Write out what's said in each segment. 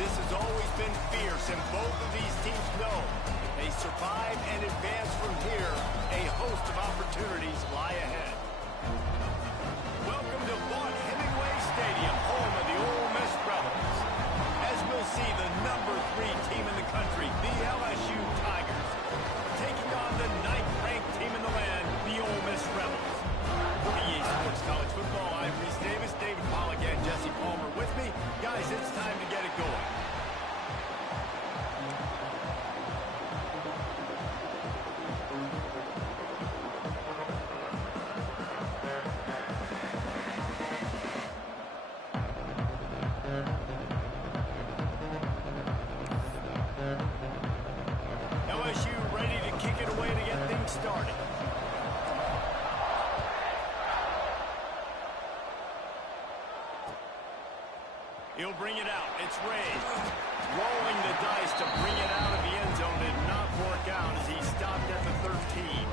This has always been fierce, and both of these teams know if they survive and advance from here, a host of opportunities lie ahead. Welcome to Vaught Hemingway Stadium, home of the Ole Miss Rebels. As we'll see, the #3 team in the country, the LSU Tigers, taking on the 9th-ranked team in the land, the Ole Miss Rebels. For EA Sports College Football, I'm Reese Davis, David Pollack, and Jesse Palmer with me. Guys, it's time to get it going. LSU ready to kick it away to get things started. He'll bring it out. It's raised. Rolling the dice to bring it out of the end zone did not work out as he stopped at the 13.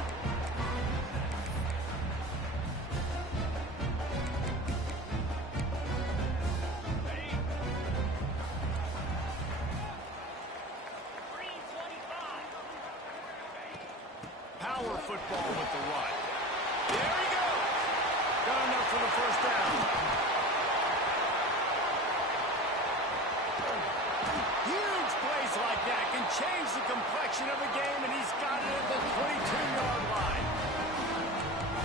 Power football with the run. There he goes. Got enough for the first down. Huge plays like that can change the complexion of a game, and he's got it at the 22-yard line.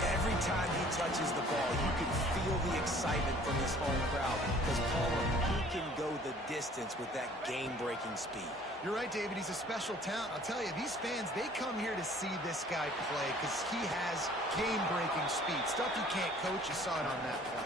Every time he touches the ball, you can feel the excitement from this home crowd because Palmer, he can go the distance with that game-breaking speed. You're right, David. He's a special talent. I'll tell you, these fans, they come here to see this guy play because he has game-breaking speed. Stuff you can't coach. You saw it on that play.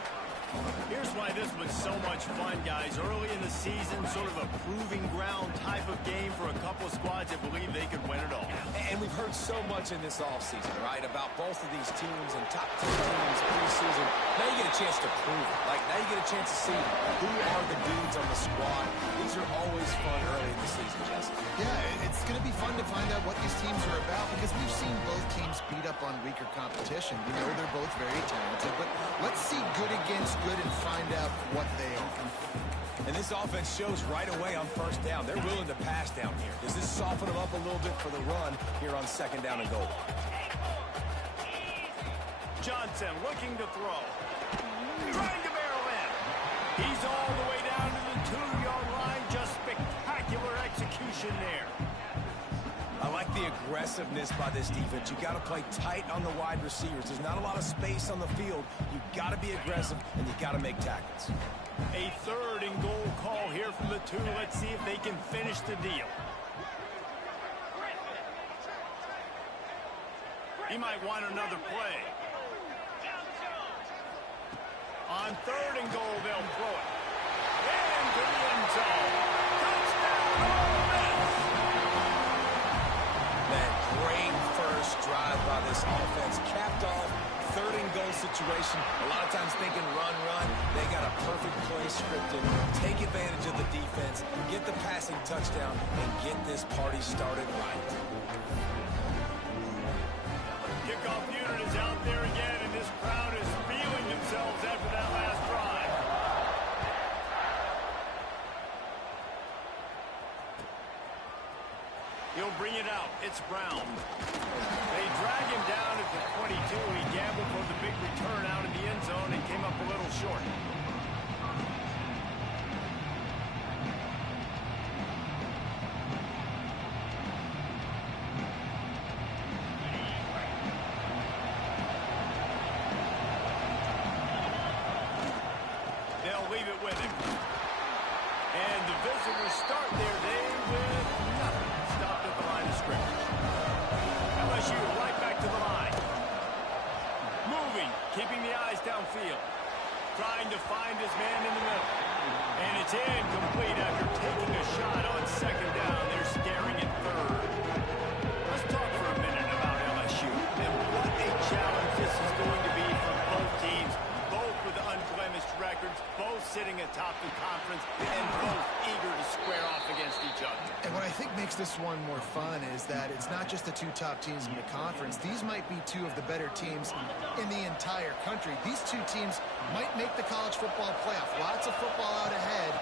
Here's why this was so much fun, guys. Early in the season, sort of a proving ground type of game for a couple of squads that believe they could win it all. And we've heard so much in this offseason, right, about both of these teams and top 10 teams preseason. Now you get a chance to prove it. Like, now you get a chance to see who are the dudes on the squad. These are always fun early in the season, Jesse. Yeah, it's going to be fun to find out what these teams are about because we've seen both teams beat up on weaker competition. We know they're both very talented, but let's see good against good and find out what they are. And this offense shows right away on first down. They're willing to pass down here. Does this soften them up a little bit for the run here on 2nd down and goal? Johnson looking to throw. Trying to barrel in. He's all the way down to the 2-yard line. Just spectacular execution there. I like the aggressiveness by this defense. You got to play tight on the wide receivers. There's not a lot of space on the field. You got to be aggressive, and you got to make tackles. A 3rd and goal call here from the 2. Let's see if they can finish the deal. He might want another play. On 3rd and goal, they'll throw it. Into the end zone. Touchdown, Ole Miss! That great first drive by this offense capped off 3rd and goal situation. A lot of times thinking run. They got a perfect play scripted. Take advantage of the defense, get the passing touchdown, and get this party started right. Kickoff unit is out there again, and this crowd is feeling themselves after that last drive. He'll bring it out. It's Brown. They drag him down at the 22. He gambled for the big return out in the end zone and came up a little short. They'll leave it with him. And the visitors start their day with nothing. Stopped at the line of scrimmage. LSU right back to the line. Moving, keeping the eyes downfield. Trying to find his man in the middle. And it's incomplete after taking a shot on 2nd down. They're staring at 3rd. Let's talk for a minute about LSU and what a challenge this is going to be for both teams. Both with unblemished records, both sitting atop the conference, and both eager to square off against each other. And what I think makes this one more fun is that it's not just the 2 top teams in the conference. These might be 2 of the better teams in the entire country. These 2 teams might make the college football playoff. Lots of football out ahead.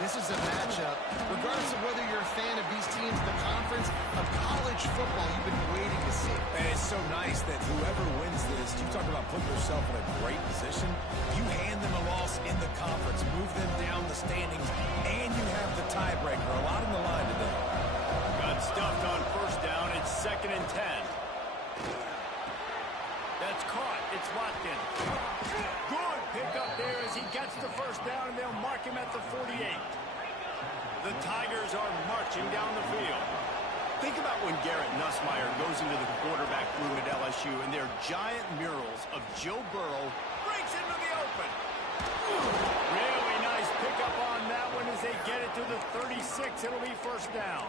This is a matchup, regardless of whether you're a fan of these teams in the conference, of college football you've been waiting to see. And it's so nice that whoever wins this, you talk about putting yourself in a great position. You hand them a loss in the conference, move them down the standings, and you have the tiebreaker. A lot on the line today. Got stuffed on first down. It's 2nd and 10. That's caught. It's Watkins. Good pickup there as he gets the first down, and they'll mark him at the 48. The Tigers are marching down the field. Think about when Garrett Nussmeier goes into the quarterback room at LSU, and their giant murals of Joe Burrow breaks into the open. Really nice pickup on that one as they get it to the 36. It'll be first down.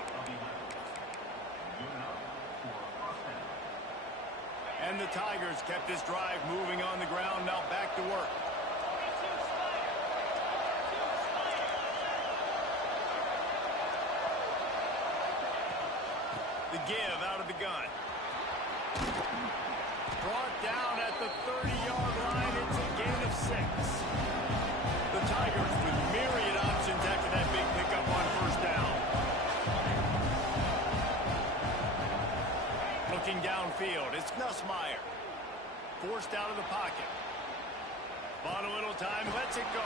And the Tigers kept this drive moving on the ground. Now back to work. The give out of the gun. Brought down at the 30-yard line. It's a gain of 6. The Tigers with myriad options after that big pickup on first down. Looking downfield, it's Nussmeier. Forced out of the pocket. Bought a little time, lets it go.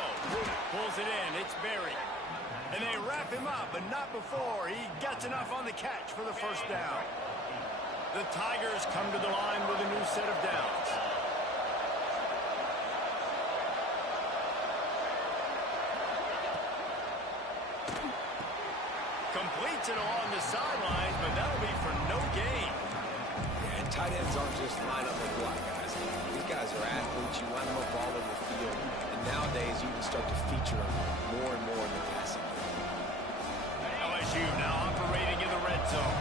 Pulls it in, it's Berry. And they wrap him up, but not before he gets enough on the catch for the first down. The Tigers come to the line with a new set of downs. Completes it along the sidelines, but that'll be for no gain. Yeah, and tight ends aren't just line up and block guys. These guys are athletes. You line them up all over the field. And nowadays, you can start to feature them more and more in the passing game. LSU now operating in the red zone.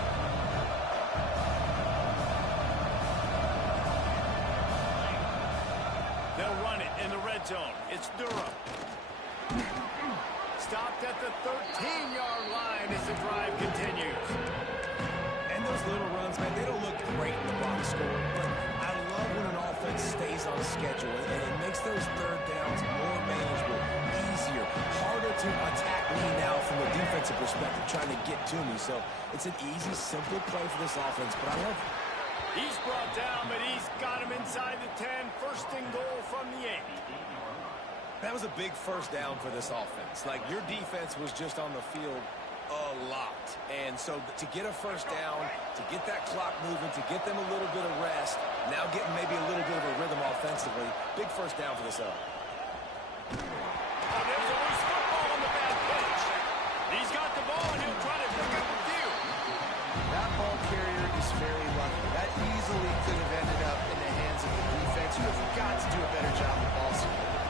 They'll run it in the red zone. It's Durham. Stopped at the 13-yard line as the drive continues. And those little runs, man, they don't look great in the box score, but I love when an offense stays on schedule, and it makes those third downs more manageable, easier, harder to attack me now from a defensive perspective, trying to get to me. So it's an easy, simple play for this offense, but I love it. He's brought down, but he's got him inside the 10. First and goal from the 8. That was a big first down for this offense. Like, your defense was just on the field a lot. And so to get a first down, to get that clock moving, to get them a little bit of rest, now getting maybe a little bit of a rhythm offensively, big first down for this up. Oh, there's a loose football on the bad pitch. He's got the ball, and he'll try to pick up a few. That ball carrier is very lucky. That easily could have ended up in the hands of the defense. You have got to do a better job with ball security.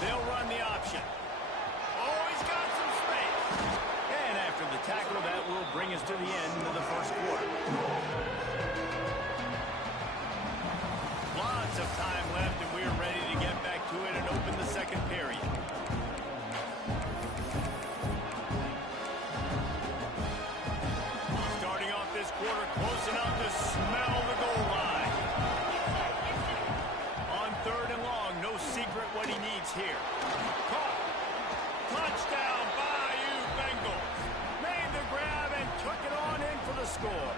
They'll run the option. Oh, he's got some space. And after the tackle, that will bring us to the end of the first quarter. Lots of time left, and we're ready to get back to it and open the second period. Starting off this quarter close enough to smell the goal line. On third and long, no secret what he needs here. Caught. Touchdown, Bayou Bengals. Made the grab and took it on in for the score.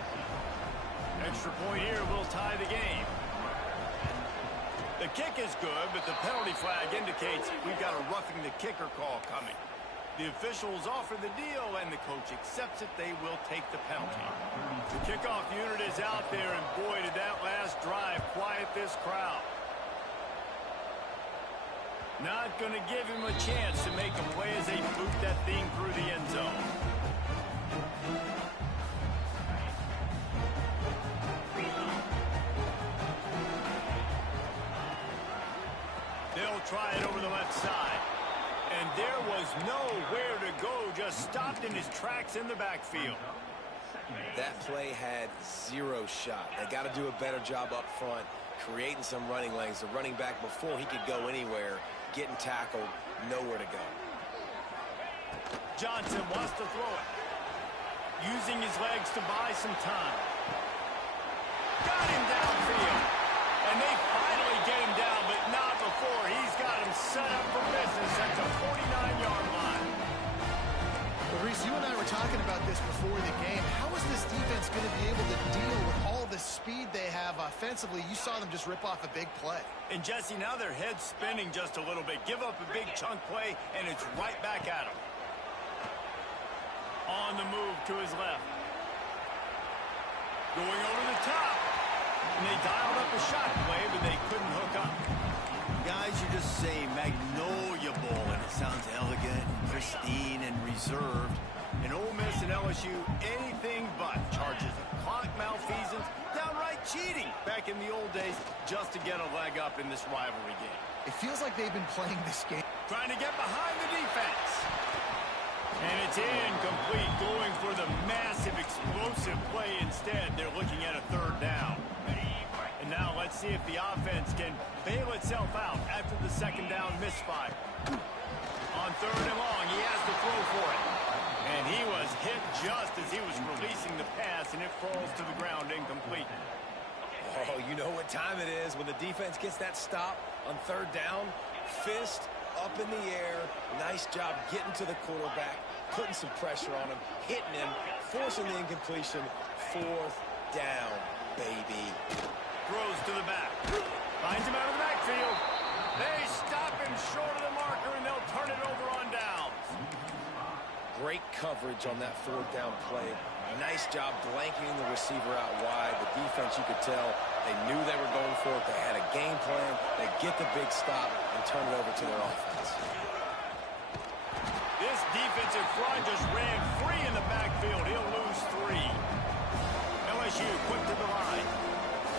Extra point here will tie the game. The kick is good, but the penalty flag indicates we've got a roughing the kicker call coming. The officials offer the deal, and the coach accepts it. They will take the penalty. The kickoff unit is out there, and boy, did that last drive quiet this crowd. Not going to give him a chance to make a play as they boot that thing through the end zone. They'll try it over the left side. And there was nowhere to go, just stopped in his tracks in the backfield. That play had zero shot. They got to do a better job up front, creating some running lanes. The running back, before he could go anywhere, getting tackled, nowhere to go. Johnson wants to throw it. Using his legs to buy some time. Got him downfield. And they finally get him down, but not before. He's got him set up for business at the 49-yard line. Well, Reese, you and I were talking about this before the game. How is this defense going to be able to deal with all the speed they have offensively? You saw them just rip off a big play. And, Jesse, now their head's spinning just a little bit. Give up a big chunk play, and it's right back at them. On the move to his left. Going over the top. And they dialed up a shot play, but they couldn't hook up. Guys, you just say Magnolia Bowl, and it sounds elegant and pristine and reserved. And Ole Miss and LSU, anything but. Charges of clock malfeasance, downright cheating back in the old days just to get a leg up in this rivalry game. It feels like they've been playing this game. Trying to get behind the defense. And it's incomplete, going for the massive explosive play instead. They're looking at a third down. And now let's see if the offense can bail itself out after the second down misfire. On third and long, he has to throw for it. And he was hit just as he was releasing the pass, and it falls to the ground incomplete. Oh, you know what time it is when the defense gets that stop on third down. Fist up in the air. Nice job getting to the quarterback, putting some pressure on him, hitting him, forcing the incompletion. Fourth down, baby. Throws to the back. Finds him out of the backfield. They stop him short of the marker, and they'll turn it over on downs. Great coverage on that fourth down play. Nice job blanketing the receiver out wide. The defense, you could tell, they knew they were going for it. They had a game plan. They get the big stop and turn it over to their offense. This defensive front just ran free in the backfield. He'll lose 3. LSU quick to the line.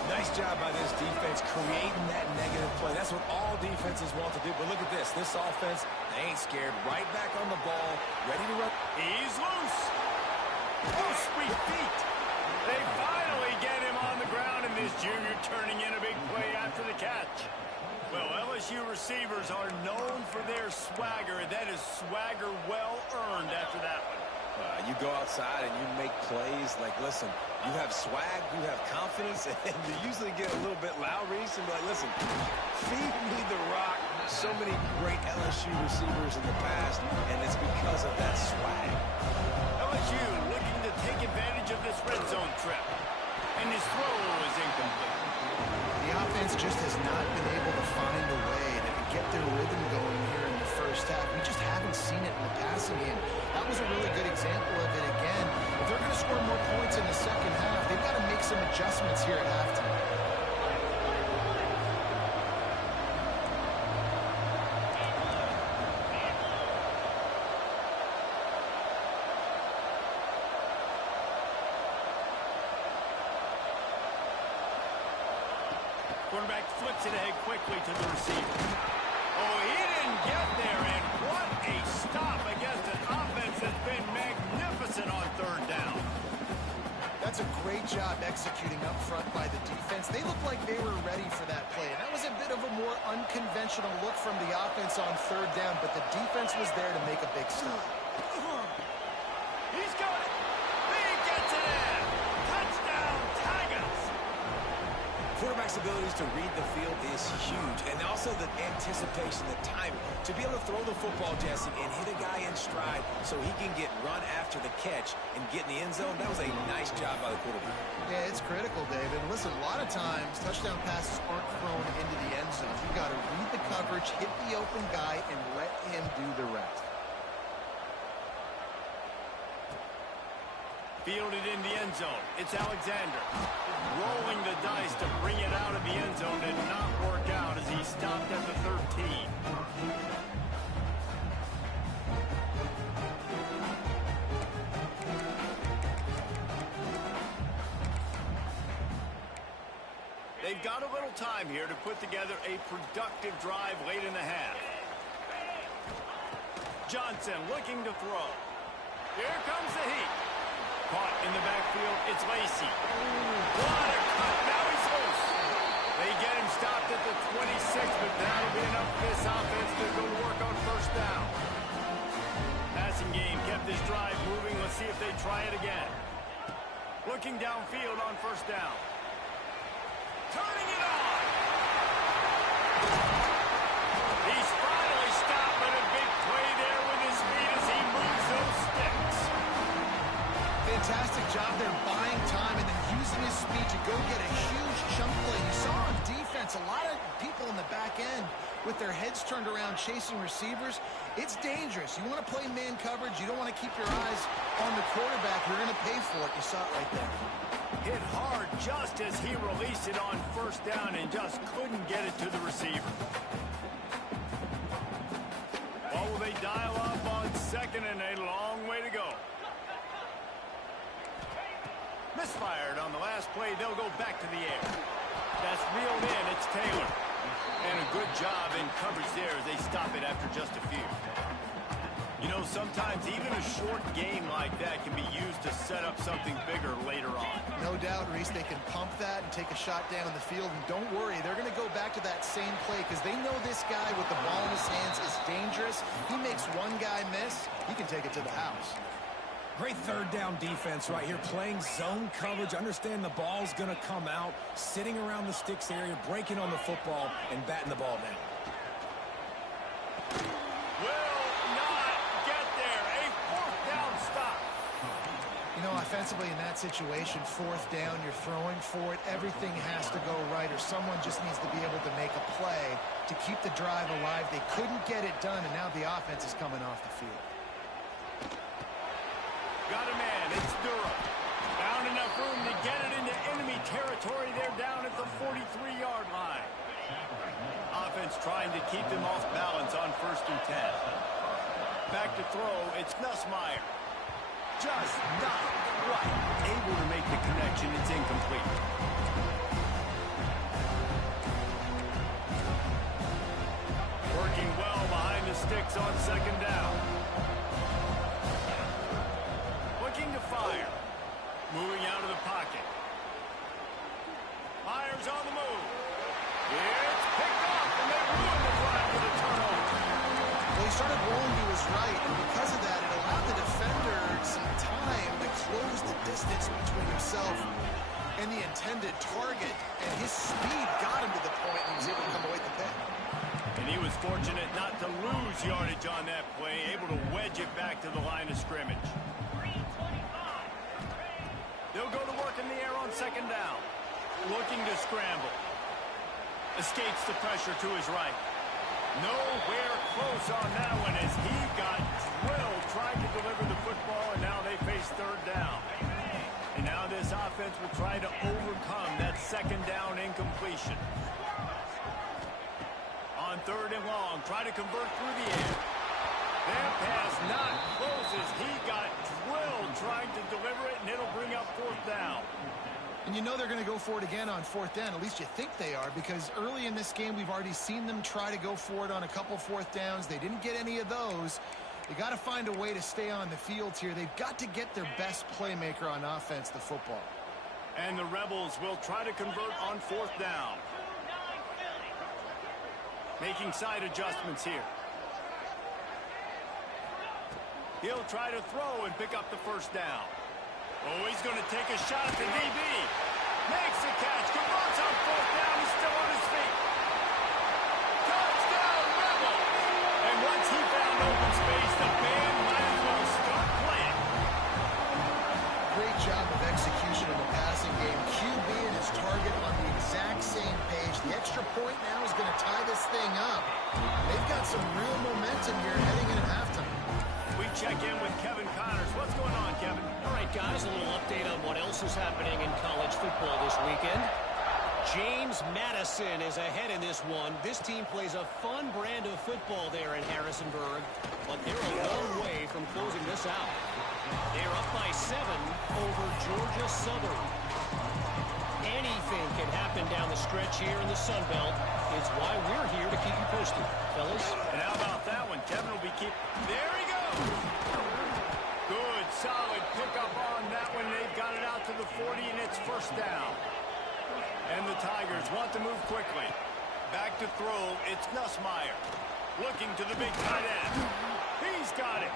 Nice job by this defense creating that negative play. That's what all defenses want to do. But look at this. This offense, they ain't scared. Right back on the ball, ready to run. He's loose. Oh, sweet feet. They finally get him on the ground, and this junior turning in a big play after the catch. Well, LSU receivers are known for their swagger, and that is swagger well earned after that one. You go outside and you make plays. Like, listen, you have swag, you have confidence, and you usually get a little bit loud, Reese, and be like, listen, feed me the rock. So many great LSU receivers in the past, and it's because of that swag. LSU looking to take advantage of this red zone trip. And his throw is incomplete. The offense just has not been able to find a way to get their rhythm going here in the first half. We just haven't seen it in the passing game. That was a really good example of it again. If they're going to score more points in the second half, they've got to make some adjustments here at halftime. Quarterback flips it ahead quickly to the receiver. Oh, he didn't get there, and what a stop against an offense that's been magnificent on third down. That's a great job executing up front by the defense. They looked like they were ready for that play. And that was a bit of a more unconventional look from the offense on third down, but the defense was there to make a big stop. He's got it. He gets it in. Touchdown, Tigers. Quarterback's abilities to read the field is huge, and also the anticipation, the timing. To be able to throw the football, Jesse, and hit a guy in stride so he can get run after the catch and get in the end zone, that was a nice job by the quarterback. Yeah, it's critical, David. Listen, a lot of times, touchdown passes aren't thrown into the end zone. You've got to read the coverage, hit the open guy, and let him do the rest. Fielded in the end zone. It's Alexander. Rolling the dice to bring it out of the end zone did not work out as he stopped at the 13. They've got a little time here to put together a productive drive late in the half. Johnson looking to throw. Here comes the heat. Caught in the backfield, it's Lacey. What a cut, now he's loose. They get him stopped at the 26, but that'll be enough for this offense to go to work on first down. Passing game kept this drive moving. Let's see if they try it again. Looking downfield on first down. Turning it on. He's finally stopped, but a big play there with his feet as he moves those sticks. fantastic job there buying time and then using his speed to go get a huge chunk play. You saw on defense a lot of people in the back end with their heads turned around chasing receivers. It's dangerous. You want to play man coverage. You don't want to keep your eyes on the quarterback. You're going to pay for it. You saw it right there. Hit hard just as he released it on first down and just couldn't get it to the receiver. Well, will they dial up on second and a long way to go? Misfired on the last play. They'll go back to the air. That's reeled in. It's Taylor. And a good job in coverage there as they stop it after just a few. You know, sometimes even a short game like that can be used to set up something bigger later on. No doubt, Reese, they can pump that and take a shot down the field. And don't worry, they're going to go back to that same play because they know this guy with the ball in his hands is dangerous. He makes one guy miss, he can take it to the house. Great third down defense right here, playing zone coverage. Understand the ball's going to come out, sitting around the sticks area, breaking on the football, and batting the ball down. You know, offensively in that situation, fourth down, you're throwing for it. Everything has to go right, or someone just needs to be able to make a play to keep the drive alive. They couldn't get it done, and now the offense is coming off the field. Got a man. It's Durham. Found enough room to get it into enemy territory. They're down at the 43-yard line. Offense trying to keep them off balance on 1st and 10. Back to throw. It's Nussmeier. Just not quite able to make the connection. It's incomplete. Working well behind the sticks on 2nd down. Looking to fire. Moving out of the pocket. Myers on the move. It's picked off, and they ruin the drive with a turnover. Well, he started rolling to his right, and because of that, it allowed the defender some time to close the distance between himself and the intended target, and his speed got him to the point, and he was able to come away with the pick. And he was fortunate not to lose yardage on that play, able to wedge it back to the line of scrimmage. They'll go to work in the air on 2nd down. Looking to scramble. Escapes the pressure to his right. Nowhere close on that one as he got drilled trying to deliver the football, and now they face 3rd down. And now this offense will try to overcome that 2nd down incompletion. On 3rd and long, try to convert through the air. Their pass not closes. He got drilled trying to deliver it, and it'll bring up 4th down. And you know they're going to go for it again on 4th down. At least you think they are, because early in this game we've already seen them try to go for it on a couple 4th downs. They didn't get any of those. They got to find a way to stay on the field here. They've got to get their best playmaker on offense, the football. And the Rebels will try to convert on 4th down. Making side adjustments here. He'll try to throw and pick up the 1st down. Oh, he's going to take a shot at the DB. Makes the catch. Converts on 4th down. He's still on his feet. Touchdown, Rebels. And once he found open space, the band might as well start playing. Great job of execution in the passing game. QB and his target on the exact same page. The extra point now is going to tie this thing up. They've got some real momentum here heading into halftime. We check in with Kevin Connors. What's going on, Kevin? All right, guys, a little update on what else is happening in college football this weekend. James Madison is ahead in this one. This team plays a fun brand of football there in Harrisonburg, but they're a long way from closing this out. They're up by 7 over Georgia Southern. Anything can happen down the stretch here in the Sun Belt. It's why we're here to keep you posted, fellas. And how about that one? Kevin will be There he goes! Good, solid pickup on that one. They've got it out to the 40, and it's 1st down. And the Tigers want to move quickly. Back to throw, it's Nussmeier. Looking to the big tight end. He's got it.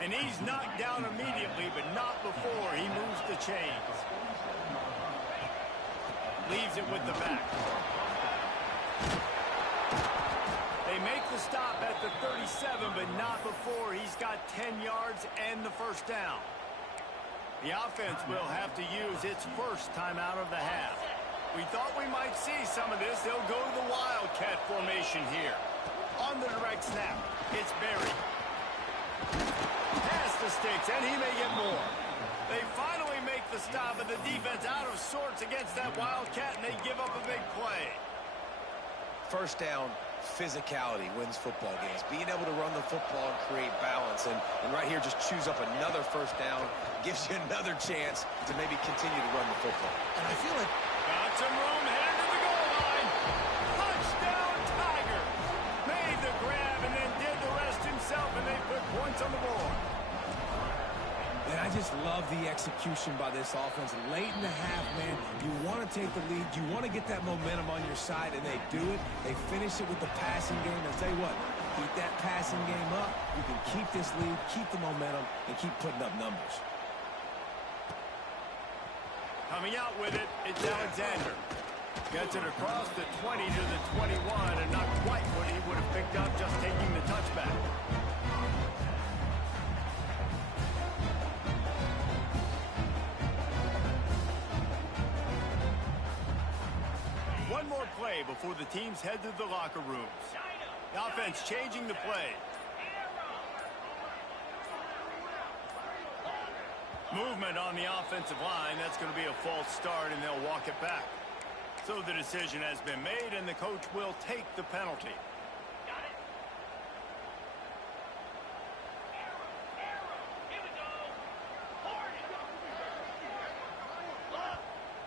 And he's knocked down immediately, but not before he moves the chains. Leaves it with the back. They make the stop at the 37, but not before he's got 10 yards and the 1st down. The offense will have to use its first timeout of the half. We thought we might see some of this. They'll go to the Wildcat formation here. On the direct snap, it's buried. Past the sticks, and he may get more. They finally make the stop, but the defense out of sorts against that Wildcat, and they give up a big play. First down, physicality wins football games. Being able to run the football and create balance. And right here, just choose up another first down. Gives you another chance to maybe continue to run the football. And I feel like... Got some room, headed to the goal line. Touchdown, Tiger. Made the grab and then did the rest himself, and they put points on the board. And I just love the execution by this offense. Late in the half, man, you want to take the lead. You want to get that momentum on your side, and they do it. They finish it with the passing game. I'll tell you what, keep that passing game up. You can keep this lead, keep the momentum, and keep putting up numbers. Coming out with it, it's Alexander. Gets it across the 20 to the 21, and not quite what he would have picked up just taking the touchback. One more play before the teams head to the locker rooms. The offense changing the play. Movement on the offensive line. That's going to be a false start, and they'll walk it back. So the decision has been made, and the coach will take the penalty.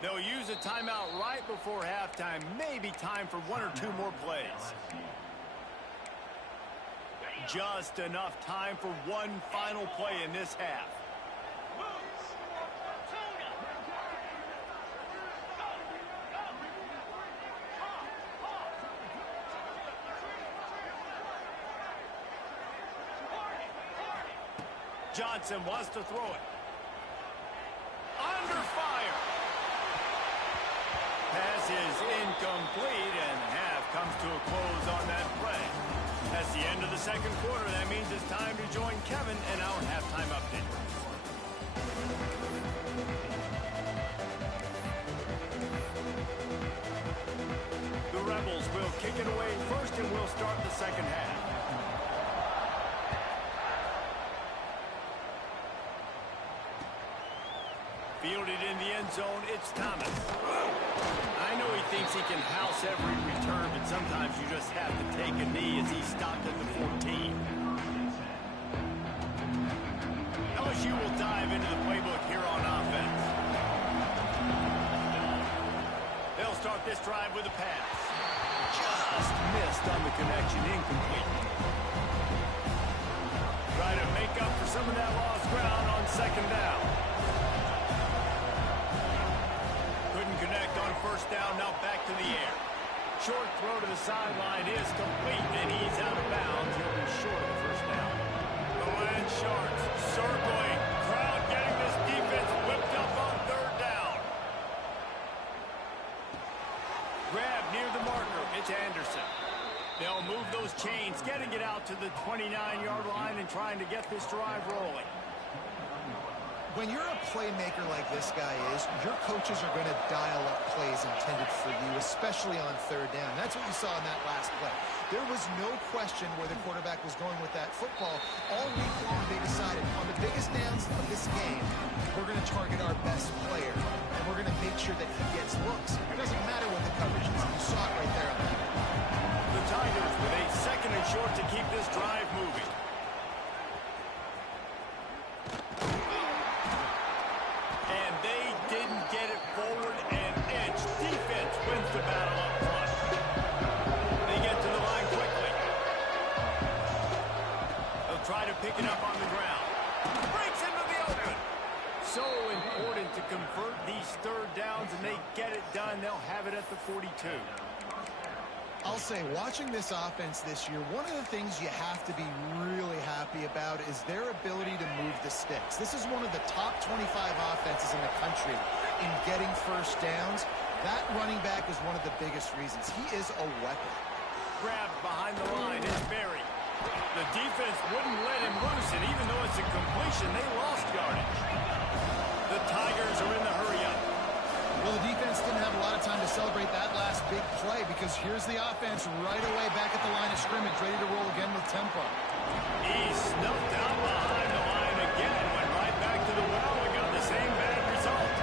They'll use a timeout right before halftime. Maybe time for one or two more plays. Just enough time for one final play in this half. Johnson wants to throw it. Under fire. Pass is incomplete, and half comes to a close on that play. That's the end of the second quarter. That means it's time to join Kevin in our halftime update. The Rebels will kick it away first, and we'll start the second half. Fielded in the end zone, it's Thomas. I know he thinks he can house every return, but sometimes you just have to take a knee as he stopped at the 14. LSU will dive into the playbook here on offense. They'll start this drive with a pass. Just missed on the connection, incomplete. Try to make up for some of that lost ground on second down. Connect on first down, now back to the air. Short throw to the sideline is complete, and he's out of bounds. He'll be short of the first down. The Land Sharks circling. Crowd getting this defense whipped up on third down. Grab near the marker. It's Anderson. They'll move those chains, getting it out to the 29-yard line and trying to get this drive rolling. When you're a playmaker like this guy is, your coaches are going to dial up plays intended for you, especially on third down. That's what you saw in that last play. There was no question where the quarterback was going with that football. All week long, they decided on the biggest downs of this game, we're going to target our best player, and we're going to make sure that he gets looks. It doesn't matter what the coverage is. You saw it right there on that. The Tigers with a second and short to keep this drive moving. Forward and edge. Defense wins the battle up front. They get to the line quickly. They'll try to pick it up on the ground. Breaks into the open. So important to convert these third downs, and they get it done. They'll have it at the 42. I'll say, watching this offense this year, one of the things you have to be really happy about is their ability to move the sticks. This is one of the top 25 offenses in the country in getting first downs. That running back is one of the biggest reasons. He is a weapon. Grabbed behind the line is Berry. The defense wouldn't let him loose, and even though it's a completion, they lost yardage. Tigers are in the hurry-up. Well, the defense didn't have a lot of time to celebrate that last big play because here's the offense right away back at the line of scrimmage, ready to roll again with tempo. He snuffed out behind the line again, went right back to the well and got the same bad result.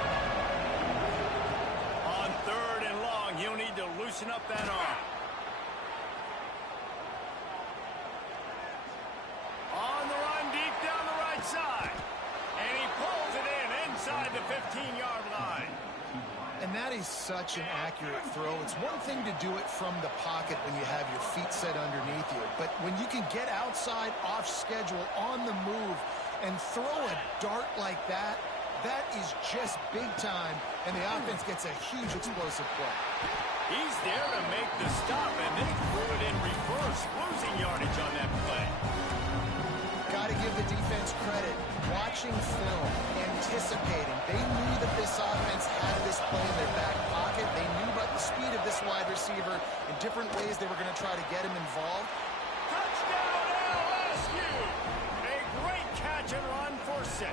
On 3rd and long, he'll need to loosen up that arm. On the run, deep down the right side. And he pulls it in inside the 15-yard line. And that is such an accurate throw. It's one thing to do it from the pocket when you have your feet set underneath you, but when you can get outside, off schedule, on the move, and throw a dart like that, that is just big time, and the offense gets a huge explosive play. He's there to make the stop, and they threw it in reverse, losing yardage on that play. Got to give the defense credit. Watching film, anticipating. They knew that this offense had this play in their back pocket. They knew about the speed of this wide receiver. In different ways, they were going to try to get him involved. Touchdown, LSU! A great catch and run for 6.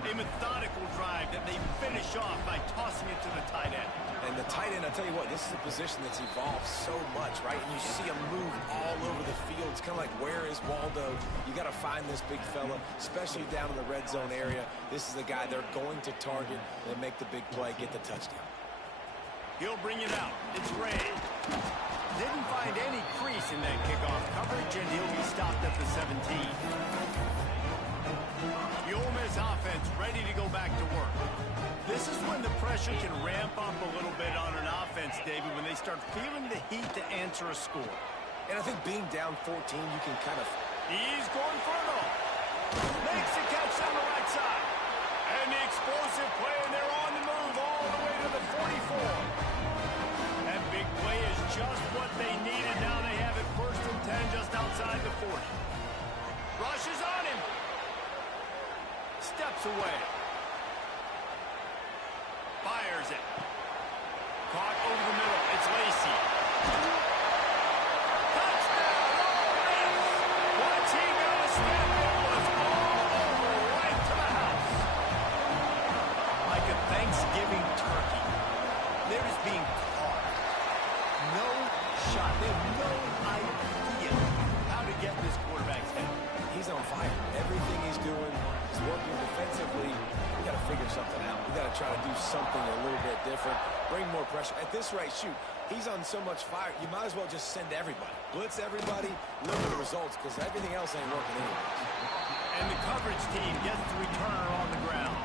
A methodical drive that they finish off by tossing it to the tight end. And the tight end, I'll tell you what, this is a position that's evolved so much, right? And you see him move all over the field. It's kind of like, where is Waldo? You got to find this big fella, especially down in the red zone area. This is the guy they're going to target and make the big play, get the touchdown. He'll bring it out. It's Ray. Didn't find any crease in that kickoff coverage, and he'll be stopped at the 17. The Ole Miss offense ready to go back to work. This is when the pressure can ramp up a little bit on an offense, David, when they start feeling the heat to answer a score. And I think being down 14, you can kind of... He's going for it all. Makes the catch on the right side. And the explosive play, and they're on the move all the way to the 44. That big play is just what they needed. Now they have it 1st and 10 just outside the 40. Rushes on him. Steps away. Fires it. Caught over the middle. It's Lacey. Touchdown, Ole Miss! Once he got a step, it was all over, right to the house. Like a Thanksgiving turkey. They're just being caught. No shot. They have no idea how to get this quarterback's head. He's on fire. Everything he's doing is working defensively. We got to figure something out. We got to try to do something a little bit different. Bring more pressure. At this rate, shoot, he's on so much fire, you might as well just send everybody. Blitz everybody, look at the results, because everything else ain't working anyways. And the coverage team gets the returner on the ground.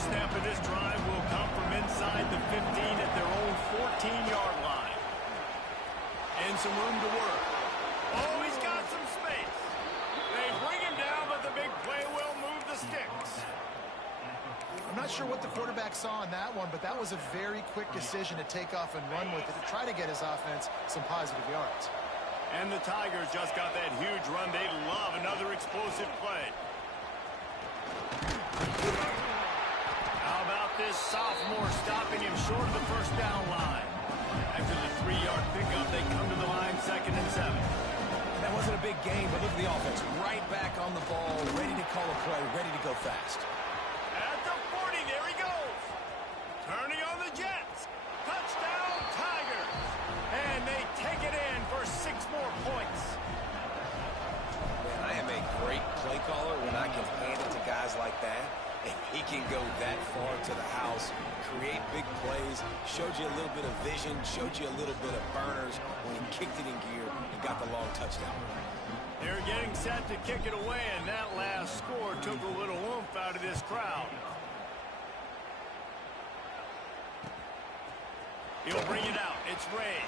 Snap of this drive will come from inside the 15 at their own 14-yard line. And some room to work. Oh, he's got some space. They bring him down, but the big play will move the sticks. I'm not sure what the quarterback saw on that one, but that was a very quick decision to take off and run with it to try to get his offense some positive yards. And the Tigers just got that huge run. They love another explosive play. How about this sophomore stopping him short of the 1st down line? After the 3-yard pickup, they come to the line 2nd and 7. That wasn't a big game, but look at the offense. Right back on the ball, ready to call a play, ready to go fast. At the 40, there he goes. Turning on the Jets. Touchdown, Tigers. And they take it in for 6 more points. Man, I am a great play caller when I can hand it to guys like that. And he can go that far to the house, create big plays, showed you a little bit of vision, showed you a little bit of burners when he kicked it in gear and got the long touchdown. They're getting set to kick it away, and that last score took a little oomph out of this crowd. He'll bring it out. It's Ray.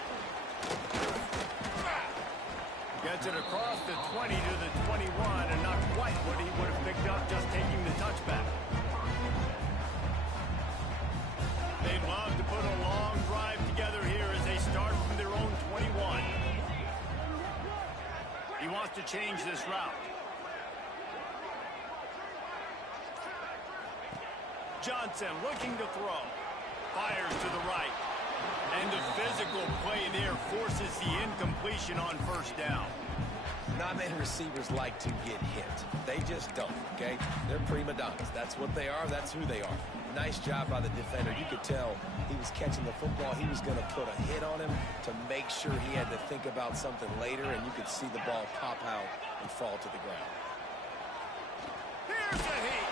Gets it across the 20 to the 21, and not quite what he would have picked up just taking the touchback. They'd love to put a long drive together here as they start from their own 21. He wants to change this route. Johnson looking to throw. Fires to the right. And the physical play there forces the incompletion on first down. Not many receivers like to get hit. They just don't, okay? They're prima donnas. That's what they are. That's who they are. Nice job by the defender. You could tell he was catching the football. He was going to put a hit on him to make sure he had to think about something later, and you could see the ball pop out and fall to the ground. Here's a heat.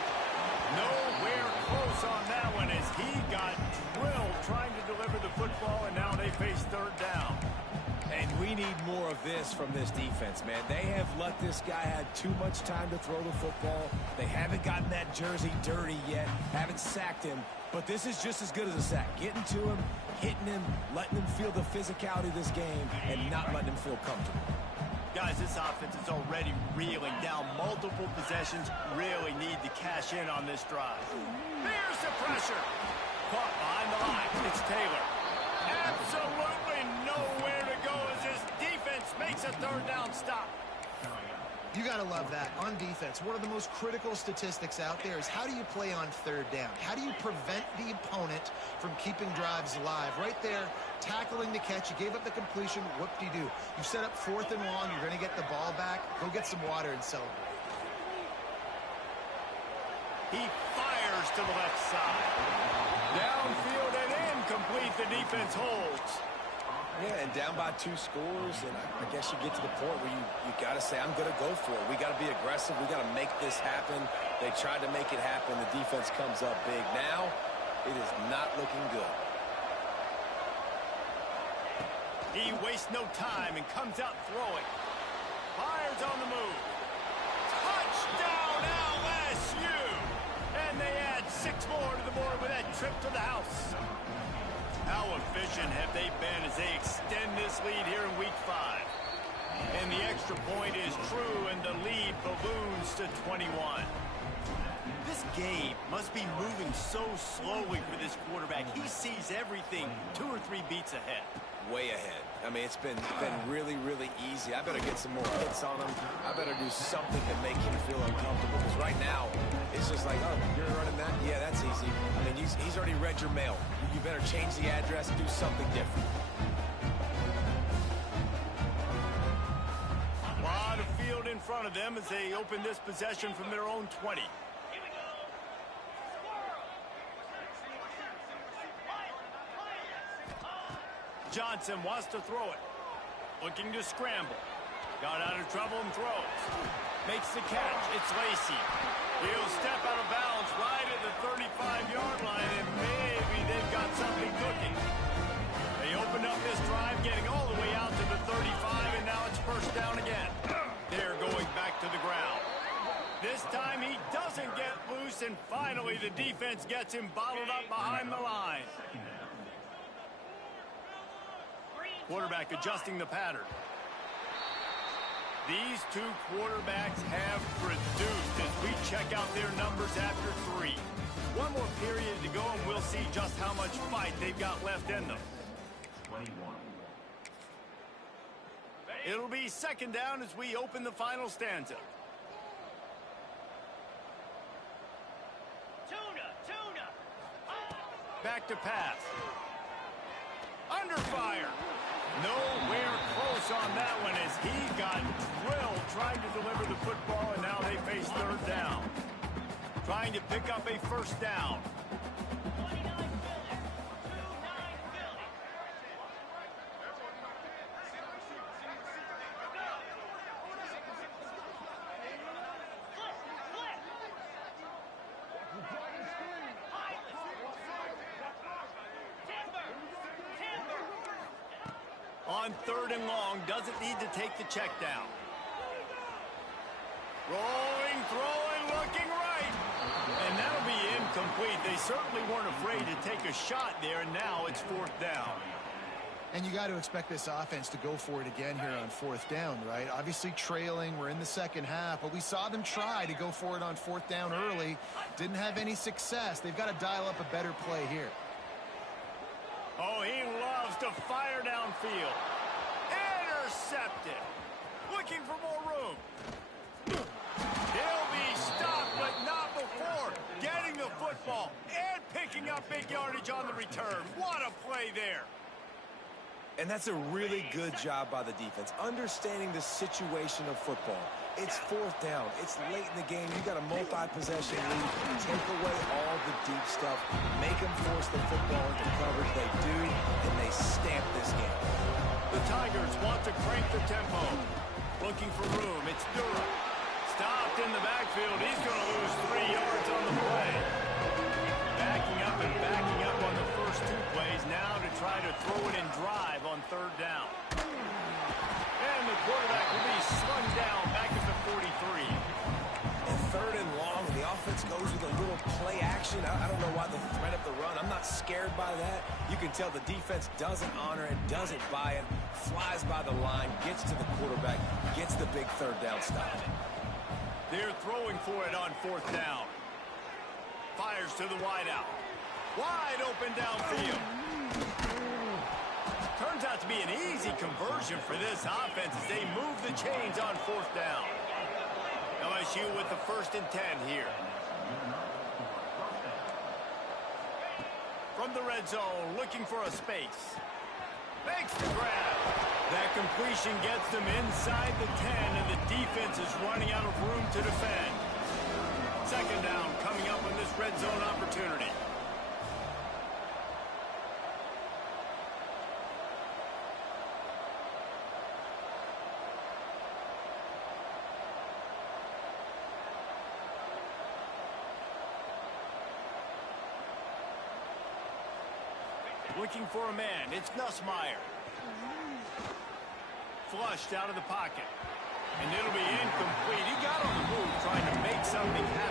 Nowhere close on that one as he got drilled trying to deliver the football, and now they face third down. And we need more of this from this defense, man. They have let this guy have too much time to throw the football. They haven't gotten that jersey dirty yet, haven't sacked him. But this is just as good as a sack. Getting to him, hitting him, letting him feel the physicality of this game, and not letting him feel comfortable. Guys, this offense is already reeling down multiple possessions. Really need to cash in on this drive. Here's the pressure. Caught behind the line. It's Taylor. Absolutely nowhere to go as this defense makes a third down stop. You got to love that. On defense, one of the most critical statistics out there is how do you play on third down? How do you prevent the opponent from keeping drives alive? Right there, tackling the catch. You gave up the completion. What do? You set up 4th and long. You're going to get the ball back. Go get some water and celebrate. He fires to the left side. Downfield and incomplete. The defense holds. Yeah, and down by 2 scores, and I guess you get to the point where you got to say, I'm going to go for it. We got to be aggressive. We got to make this happen. They tried to make it happen. The defense comes up big. Now, it is not looking good. He wastes no time and comes out throwing. Fires on the move. Touchdown, LSU! And they add 6 more to the board with that trip to the house. How efficient have they been as they extend this lead here in Week 5? And the extra point is true, and the lead balloons to 21. This game must be moving so slowly for this quarterback. He sees everything 2 or 3 beats ahead. Way ahead. I mean, it's been really, really easy. I better get some more hits on him. I better do something to make him feel uncomfortable. Because right now, it's just like, oh, you're running that? Yeah, that's easy. I mean, he's already read your mail. You better change the address and do something different. A lot of field in front of them as they open this possession from their own 20. Johnson wants to throw it. Looking to scramble. Got out of trouble and throws. Makes the catch. It's Lacy. He'll step out of bounds right at the 35-yard line, and maybe they've got something cooking. They opened up this drive, getting all the way out to the 35, and now it's first down again. They're going back to the ground. This time he doesn't get loose, and finally the defense gets him bottled up behind the line. Quarterback adjusting the pattern. These 2 quarterbacks have produced as we check out their numbers after 3. One more period to go, and we'll see just how much fight they've got left in them. 21. It'll be second down as we open the final stanza. Back to pass. Under fire. Nowhere close on that one as he got drilled trying to deliver the football, and now they face third down. Trying to pick up a first down. On third and long, doesn't need to take the check down. Rolling, throwing, looking right. And that'll be incomplete. They certainly weren't afraid to take a shot there, and now it's 4th down. And you got to expect this offense to go for it again here on 4th down, right? Obviously trailing, we're in the second half, but we saw them try to go for it on 4th down early. Didn't have any success. They've got to dial up a better play here. Oh, he loves to fire downfield. Intercepted. Looking for more room. He'll be stopped, but not before getting the football yardage on the return. What a play there. And that's a really good job by the defense, understanding the situation of football. It's fourth down. It's late in the game. You got a multi-possession lead. Take away all the deep stuff. Make them force the football into coverage. They do, and they stamp this game. The Tigers want to crank the tempo. Looking for room. It's Durham. Stopped in the backfield. He's going to lose 3 yards on the play. Backing up and backing up on the first 2 plays now to try to throw it and drive on third down. And the quarterback will be slung down back at the 43. And third and long, the offense goes with a little play action. I don't know why the threat of the run. I'm not scared by that. You can tell the defense doesn't honor it, doesn't buy it, flies by the line, gets to the quarterback, gets the big third down stop. They're throwing for it on fourth down. Fires to the wideout. Wide open downfield. Turns out to be an easy conversion for this offense as they move the chains on fourth down. LSU with the 1st and 10 here. From the red zone, looking for a space. Makes the grab. That completion gets them inside the 10, and the defense is running out of room to defend. 2nd down coming up on this red zone opportunity. Looking for a man. It's Nussmeier. Flushed out of the pocket. And it'll be incomplete. He got on the move trying to make something happen.